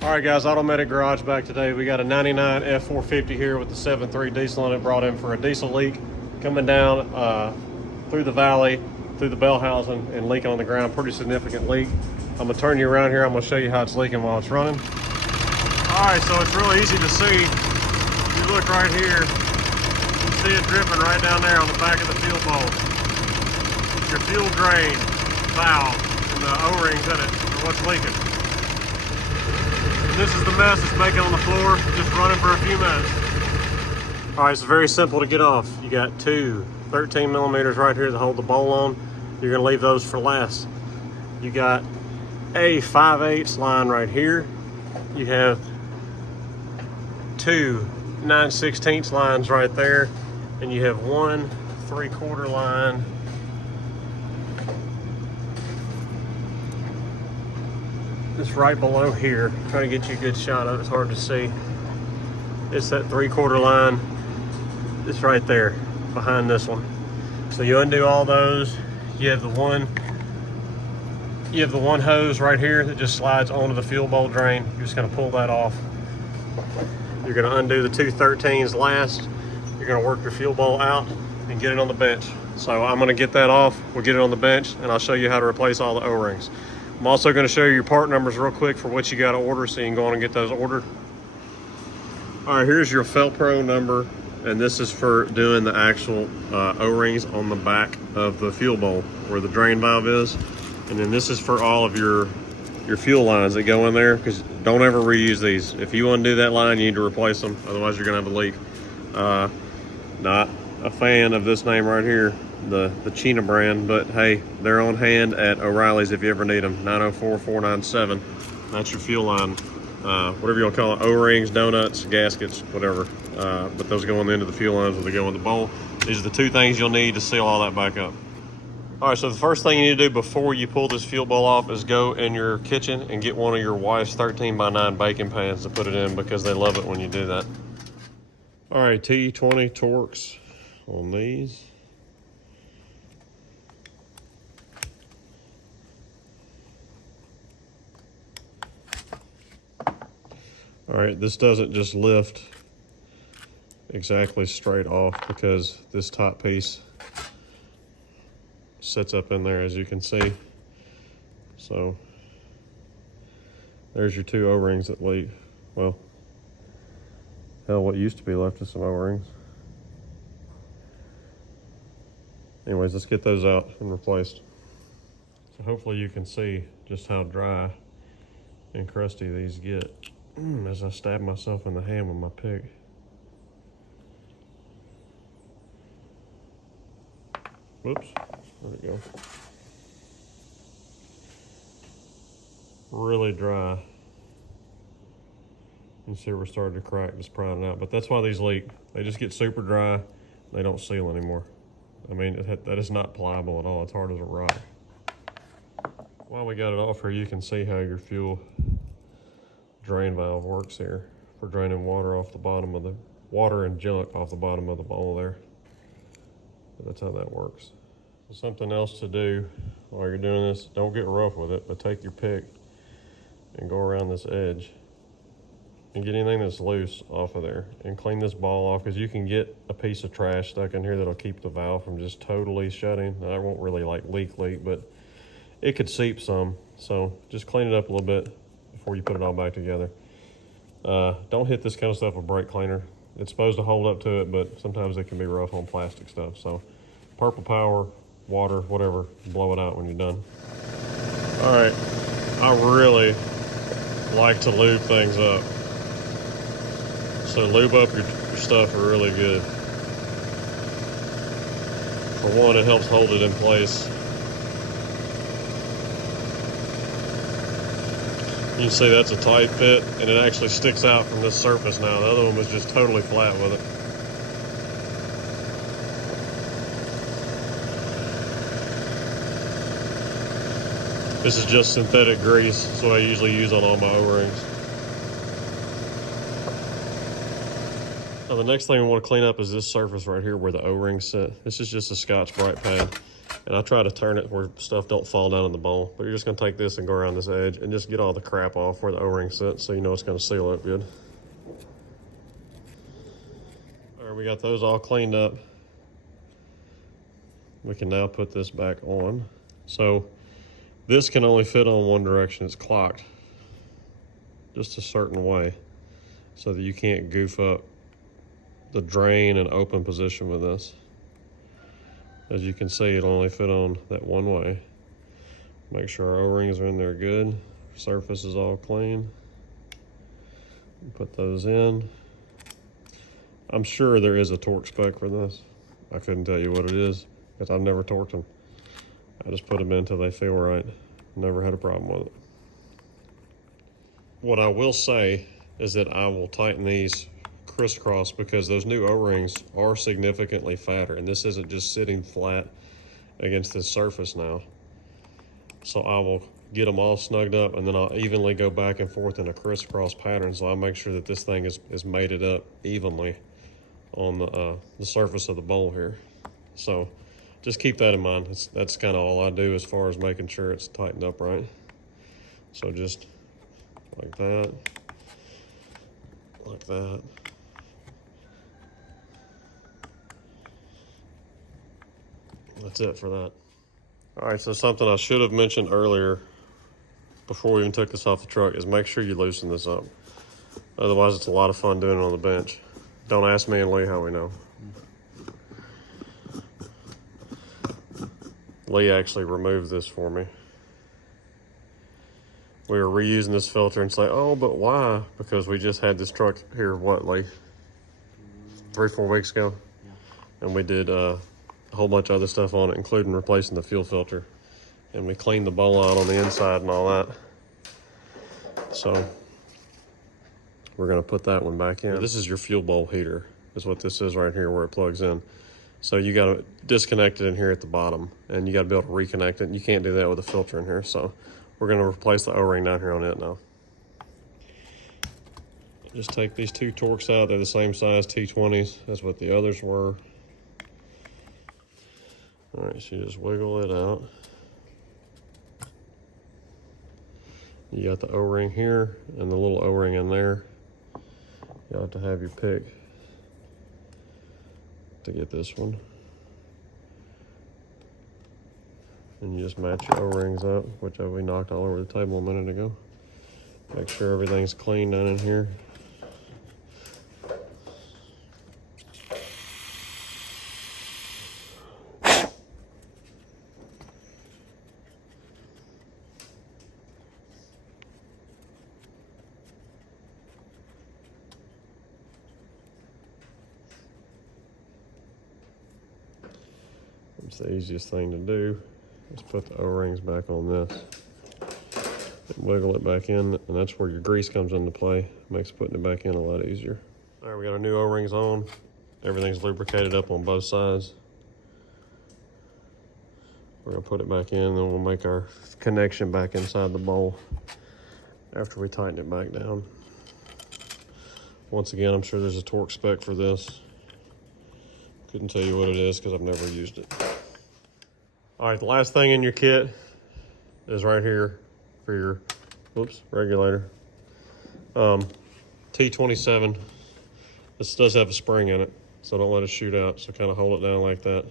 All right, guys, Automatic Garage back today. We got a 99 F450 here with the 7.3 diesel in it, brought in for a diesel leak coming down through the valley, through the bell housing, and leaking on the ground. Pretty significant leak. I'm gonna turn you around here. I'm gonna show you how it's leaking while it's running. All right, so it's really easy to see. If you look right here, you can see it dripping right down there on the back of the fuel bowl. Your fuel drain valve and the O-rings in it are what's leaking. This is the mess it's making on the floor, just running for a few minutes. All right, it's very simple to get off. You got two 13 millimeters right here that hold the bowl on. You're gonna leave those for last. You got a 5/8 line right here. You have two 9/16 lines right there, and you have one 3/4 line it's right below here. Trying to get you a good shot of it. It's hard to see. It's that 3/4 line. It's right there behind this one. So you undo all those. You have the one hose right here that just slides onto the fuel bowl drain. You're just gonna pull that off. You're gonna undo the two 13s last. You're gonna work your fuel bowl out and get it on the bench. So I'm gonna get that off. We'll get it on the bench, and I'll show you how to replace all the O-rings. I'm also going to show you your part numbers real quick for what you got to order, so you can go on and get those ordered. All right, here's your Felpro number, and this is for doing the actual O-rings on the back of the fuel bowl where the drain valve is. And then this is for all of your fuel lines that go in there, because don't ever reuse these. If you undo that line, you need to replace them, otherwise you're going to have a leak. Not a fan of this name right here, the China brand, but hey, they're on hand at O'Reilly's if you ever need them. 904-497. That's your fuel line, whatever you want to call it, O-rings, donuts, gaskets, whatever. But those go on the end of the fuel lines when they go in the bowl. These are the two things you'll need to seal all that back up. All right, so the first thing you need to do before you pull this fuel bowl off is go in your kitchen and get one of your wife's 13x9 baking pans to put it in, because they love it when you do that. All right, T20 Torx on these. All right, this doesn't just lift exactly straight off, because this top piece sits up in there, as you can see. So there's your two O-rings that leak. Well, hell, what used to be left is some O-rings. Anyways, let's get those out and replaced. So hopefully you can see just how dry and crusty these get. As I stab myself in the hand with my pick. Whoops, there we go. Really dry. You see we're starting to crack, just prying it out. But that's why these leak. They just get super dry. They don't seal anymore. I mean, that is not pliable at all. It's hard as a rock. While we got it off here, you can see how your fuel drain valve works here for draining water off the bottom of the water and junk off the bottom of the bowl there. But that's how that works. So something else to do while you're doing this, don't get rough with it, but take your pick and go around this edge and get anything that's loose off of there and clean this ball off, because you can get a piece of trash stuck in here that'll keep the valve from just totally shutting. Now, I won't really like leak, but it could seep some. So just clean it up a little bit before you put it all back together. Don't hit this kind of stuff with brake cleaner. It's supposed to hold up to it, but sometimes it can be rough on plastic stuff. So Purple Power, water, whatever, blow it out when you're done. All right, I really like to lube things up. So lube up your stuff really good. For one, it helps hold it in place. You can see that's a tight fit, and it actually sticks out from this surface now. The other one was just totally flat with it. This is just synthetic grease. That's what I usually use on all my O-rings. The next thing we want to clean up is this surface right here where the O-rings sit. This is just a Scotch-Brite pad. And I try to turn it where stuff don't fall down in the bowl. But you're just gonna take this and go around this edge and just get all the crap off where the O-ring sits so you know it's gonna seal up good. All right, we got those all cleaned up. We can now put this back on. So this can only fit on one direction. It's clocked just a certain way so that you can't goof up the drain and open position with this. As you can see, it'll only fit on that one way. Make sure our O-rings are in there good. Surface is all clean. Put those in. I'm sure there is a torque spec for this. I couldn't tell you what it is because I've never torqued them. I just put them in until they feel right. Never had a problem with it. What I will say is that I will tighten these crisscross because those new O-rings are significantly fatter, and this isn't just sitting flat against this surface now. So I will get them all snugged up, and then I'll evenly go back and forth in a crisscross pattern, so I'll make sure that this thing is mated up evenly on the surface of the bowl here. So just keep that in mind. That's kind of all I do as far as making sure it's tightened up right. So just like that, like that. That's it for that. All right, so something I should have mentioned earlier before we even took this off the truck is make sure you loosen this up. Otherwise, it's a lot of fun doing it on the bench. Don't ask me and Lee how we know. Lee actually removed this for me. We were reusing this filter and say, oh, but why? Because we just had this truck here, what, Lee? 3-4 weeks ago? Yeah. And we did a whole bunch of other stuff on it, including replacing the fuel filter. And we cleaned the bowl out on the inside and all that. So we're gonna put that one back in. This is your fuel bowl heater, is what this is right here where it plugs in. So you gotta disconnect it in here at the bottom, and you gotta be able to reconnect it. And you can't do that with a filter in here. So we're gonna replace the O-ring down here on it now. Just take these two Torx out. They're the same size T20s as what the others were. All right, so you just wiggle it out. You got the O-ring here and the little O-ring in there. You have to have your pick to get this one. And you just match your O-rings up, which we knocked all over the table a minute ago. Make sure everything's clean down in here. It's the easiest thing to do. Just put the O-rings back on this. And wiggle it back in, and that's where your grease comes into play. Makes putting it back in a lot easier. All right, we got our new O-rings on. Everything's lubricated up on both sides. We're gonna put it back in, then we'll make our connection back inside the bowl after we tighten it back down. Once again, I'm sure there's a torque spec for this. Couldn't tell you what it is because I've never used it. All right, the last thing in your kit is right here for your, regulator. T27. This does have a spring in it, so don't let it shoot out. So kind of hold it down like that.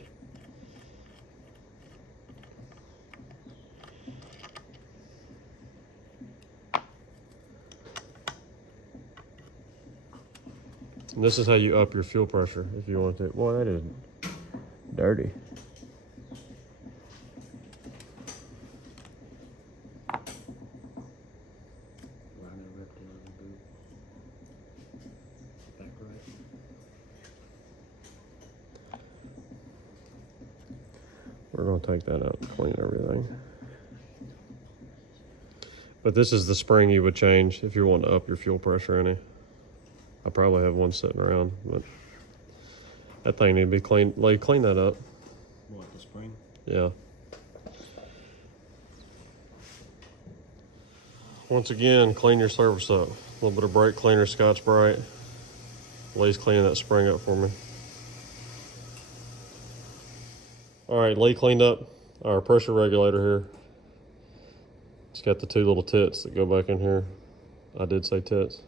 And this is how you up your fuel pressure if you want to. Boy, that is dirty. We're going to take that out and clean everything. But this is the spring you would change if you want to up your fuel pressure in it. I probably have one sitting around, but that thing need to be cleaned. Lee, clean that up. What, the spring? Yeah. Once again, clean your surface up. A little bit of brake cleaner, Scotch-Brite. Lee's cleaning that spring up for me. All right, Lee cleaned up our pressure regulator here. It's got the two little tits that go back in here. I did say tits.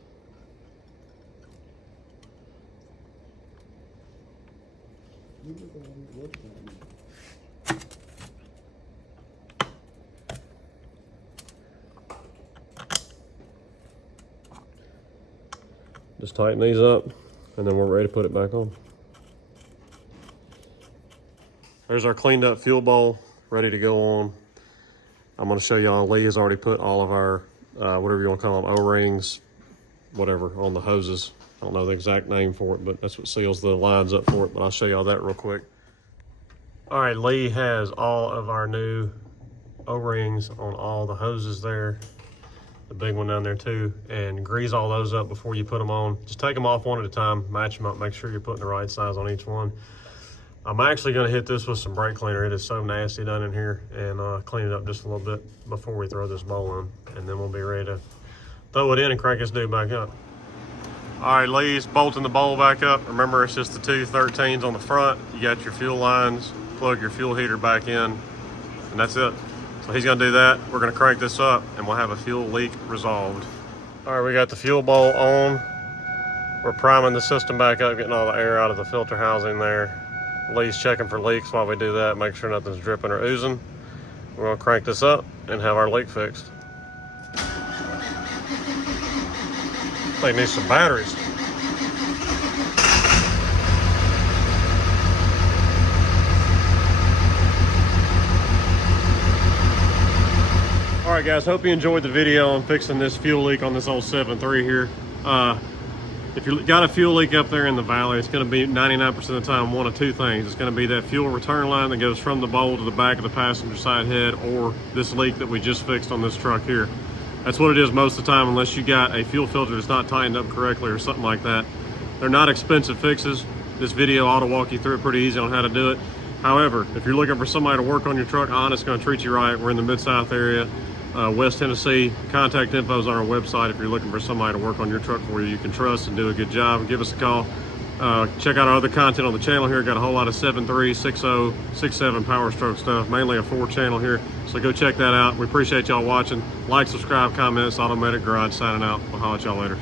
Just tighten these up and then we're ready to put it back on. There's our cleaned up fuel bowl ready to go on. I'm going to show y'all, Lee has already put all of our, whatever you want to call them, O-rings, whatever, on the hoses. I don't know the exact name for it, but that's what seals the lines up for it, but I'll show y'all that real quick. All right, Lee has all of our new O-rings on all the hoses there. The big one down there too, and grease all those up before you put them on. Just take them off one at a time, match them up, make sure you're putting the right size on each one. I'm actually gonna hit this with some brake cleaner. It is so nasty down in here, and clean it up just a little bit before we throw this bowl in, and then we'll be ready to throw it in and crank this dude back up. All right, Lee's bolting the bowl back up. Remember, it's just the two 13s on the front. You got your fuel lines, plug your fuel heater back in, and that's it. So he's gonna do that. We're gonna crank this up and we'll have a fuel leak resolved. All right, we got the fuel bowl on. We're priming the system back up, getting all the air out of the filter housing there. Lee's checking for leaks while we do that, make sure nothing's dripping or oozing. We're gonna crank this up and have our leak fixed. They need some batteries. All right, guys, hope you enjoyed the video on fixing this fuel leak on this old 7.3 here. If you got a fuel leak up there in the valley, it's going to be 99% of the time one of two things. It's going to be that fuel return line that goes from the bowl to the back of the passenger side head, or this leak that we just fixed on this truck here. That's what it is most of the time, unless you got a fuel filter that's not tightened up correctly or something like that. They're not expensive fixes. This video ought to walk you through it pretty easy on how to do it. However, if you're looking for somebody to work on your truck, Honda's going to treat you right. We're in the Mid-South area. West Tennessee. Contact info is on our website. If you're looking for somebody to work on your truck for you, you can trust and do a good job, give us a call. Check out our other content on the channel here. Got a whole lot of 7.3, 6.0, 6.7 Powerstroke stuff, mainly a 4 channel here. So go check that out. We appreciate y'all watching. Like, subscribe, comments. Automatic Garage signing out. We'll holler at y'all later.